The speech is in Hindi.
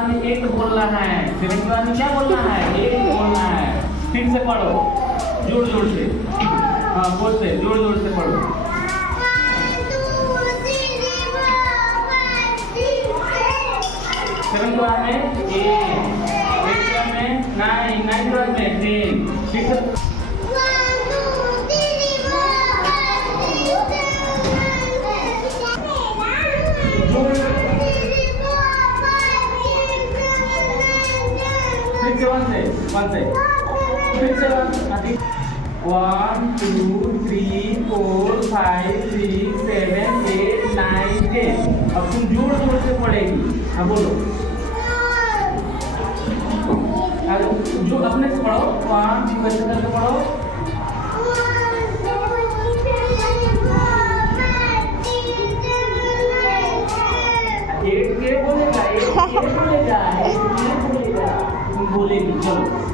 बाद में 8 बोलना है, 7 के बाद में क्या बोलना है, 8 बोलना है। फिर से पढ़ो जोर जोर से, हाँ बोलते जोर जोर से पढ़ो। 7 के बाद में 8, 8 के बाद में 9, 9 के बाद में 10, फिर से 1 से फिर से 1 2 3 4 5 6 7 8 9 10। अब तुम जोर जोर से पढ़ेगी। हाँ बोलो, जो अपने से पढ़ो, 1 2 ऐसे करके पढ़ो। एक के बोलेगा, एक के बोलेगा, एक के बोलेगा, तुम बोलेगी। चलो